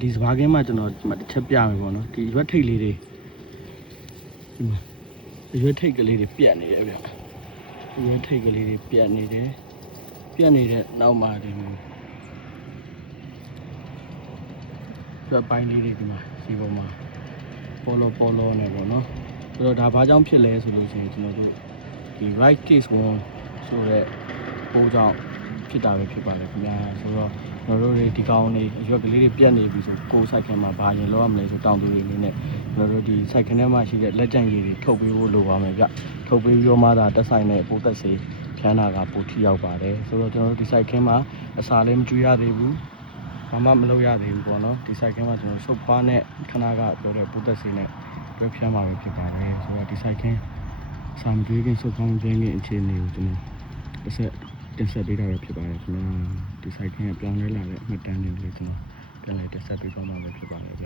ဒီစပါးကင်းမှာကျွန်တော်ဒီမှာတစ်ချက်ပြမယ်ပေါ့နော်ဒီရွက်ထိတ်လေးတွေဒီမှာရွက်ထိတ်ကလေးတွေပြတ်နေတယ်ဗျရွက်ထိတ်ကလေးတွေပြတ်နေတယ်ပြတ်နေတဲ့နောက်မှာဒီလိုရွက်ပိုင်းလေးတွေဒီမှာစီပေါ်မှာပေါ်လောပေါ်လောနေပေါ့နော်ဆိုတော့ဒါဘာကြောင့်ဖြစ်လဲဆိုလို့ရှိရင်ကျွန်တော်တို့ဒီ right case one ဆိုတော့ပိုးကြောင့်ဖြစ်တာပဲဖြစ်ပါတယ်ခင်ဗျာဆိုတော့ ကျွန်တော်တို့တွေဒီကောင်လေးအရွက်ကလေးတွေပြတ်နေပြီဆိုကိုယ်ဆိုင်ခင်မှာဘာရင်လောက်ရမလဲဆိုတောင်းသူတွေအနေနဲ့ကျွန်တော်တို့ဒီဆိုင်ခင်ထဲမှာရှိတဲ့လက်ကျန်ရည်တွေထုတ်ပေးဖို့လိုပါမယ်ဗျထုတ်ပေးပြီးတော့မှသာတက်ဆိုင်တဲ့ပိုးသက်စေဖြန်းတာကပိုထိရောက်ပါတယ်ဆိုတော့ကျွန်တော်တို့ဒီဆိုင်ခင်မှာအစာလည်းမကျွေးရသေးဘူးဘာမှမလုပ်ရသေးဘူးပေါ့နော်ဒီဆိုင်ခင်မှာကျွန်တော်ဆုတ်ဖွားနဲ့ခဏကပြောတဲ့ပိုးသက်စေနဲ့တွဲဖြန်းမှာပဲဖြစ်ပါတယ်ဆိုတော့ဒီဆိုင်ခင်စာမကျွေးခင်ဆုတ်ဖွားခြင်းရဲ့အခြေအနေကိုကျွန်တော်တစ်ဆက်တင်ဆက်ပေးတာပဲဖြစ်ပါတယ်ခင်ဗျာ ဒီဆိုင်ခင်ကပြောင်းလဲလာတဲ့အမှတ်တမ်းတွေကိုလည်းကျွန်တော်ပြန်လည်တင်ဆက်ပေးသွားမှာပဲဖြစ်ပါတယ်